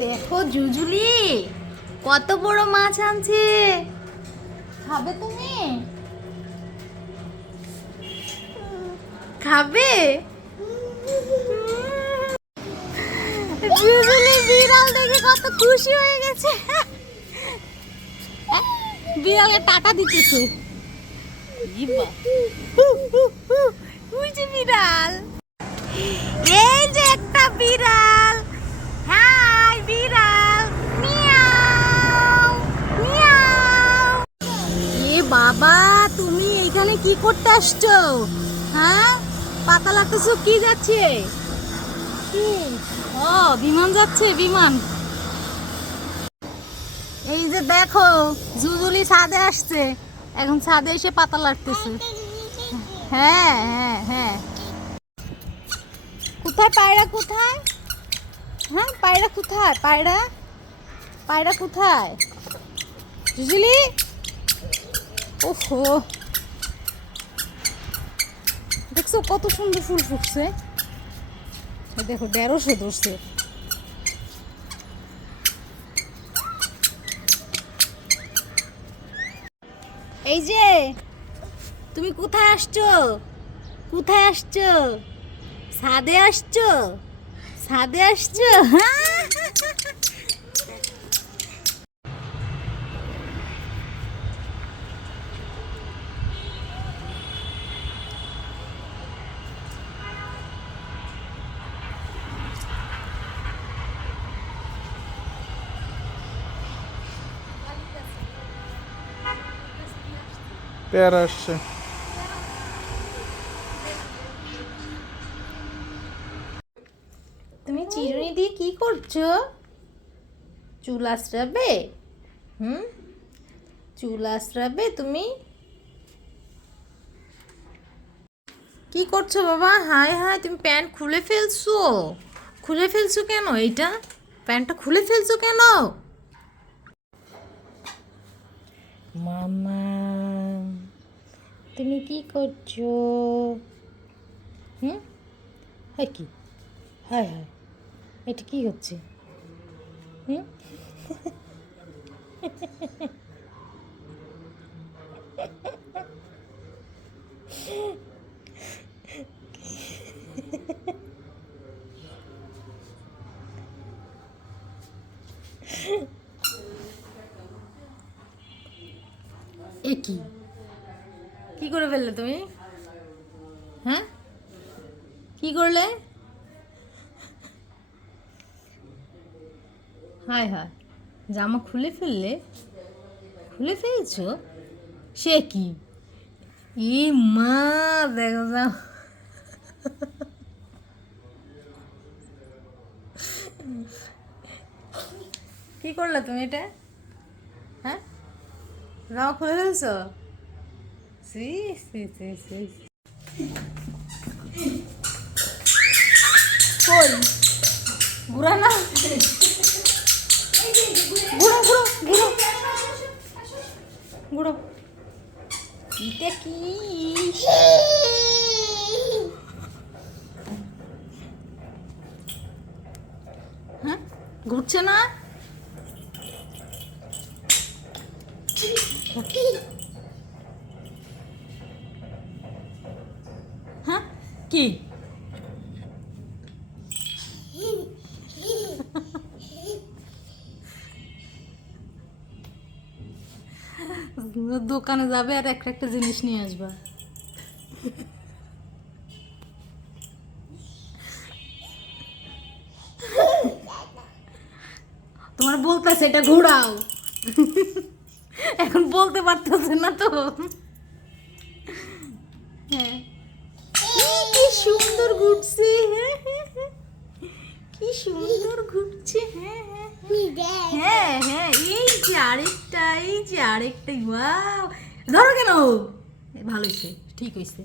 দেখো জুজুলি কত বড় মাছ আনছে খাবে তুমি খাবে জুজুলি বিড়াল দেখে কত খুশি হয়ে গেছে বিড়ালে টাকা দিতেছে বিড়াল এই যে একটা বিড়াল হাই বিড়াল মিয়াও মিয়াও এ বাবা, তুমি এখানে কি করতে আসছো? হ্যাঁ? পাতা লাগতেছো, কি যাচ্ছে? ও, বিমান যাচ্ছে, বিমান। এই যে দেখো, জুজুলি ছাদে আসছে। এখন ছাদে এসে পাতা লাগতেছে। হ্যাঁ হ্যাঁ হ্যাঁ। কোথায় পায়রা, কোথায়? হ্যাঁ পায়রা কোথায়? পায়রা? পায়রা কোথায়? বুঝলি ওহো। দেখছ কত সুন্দর ফুল ফুটছে। দেখো ঢেঁড়সে ধরছে। এই যে, তুমি কোথায় আসছো? কোথায় আসছো? ছাদে আসছো? ছাদে আসছো? পেয়ারা আসছে তুমি চিরুনি দিয়ে কি করছ? চুল আশ্রাবে? হুম? চুল আশ্রাবে তুমি? কি করছ বাবা? হাই হাই তুমি প্যান্ট খুলে ফেলছো। খুলে ফেলছো কেন এইটা? প্যান্টটা খুলে ফেলছো কেন? মামা। তুমি কি করছ হুম হ্যাঁ কি হায় হায় এটা কি হচ্ছে হুম এ কি কি করে ফেললে তুমি? হ্যাঁ? কি করলে? হায় হায়, জামা খুলে ফেললে? খুলে ফেলছো? সে কি? ই মা, দেখো যাও কি করলে তুমি এটা? হ্যাঁ? জামা খুলে ফেলছো? সি সি সি সি কই ঘুরা না ঘুরো ঘুরো ঘুরো ঘুরো এটা কি হ্যাঁ ঘুরছে না কি? দোকানে যাবে আর একটা একটা জিনিস নিয়ে আসবা। তোমার বলতেছে এটা ঘোরাও। এখন বলতে পারতেছে না তো। হ্যাঁ। সুন্দর ঘুরছে হ্যাঁ, হ্যাঁ, হ্যাঁ। কি সুন্দর ঘুরছে হ্যাঁ হ্যাঁ হ্যাঁ। হ্যাঁ হ্যাঁ এই যে আরেকটা এই যে আরেকটা ওয়াও ধরো কেন ভালো হয়েছে ঠিক হয়েছে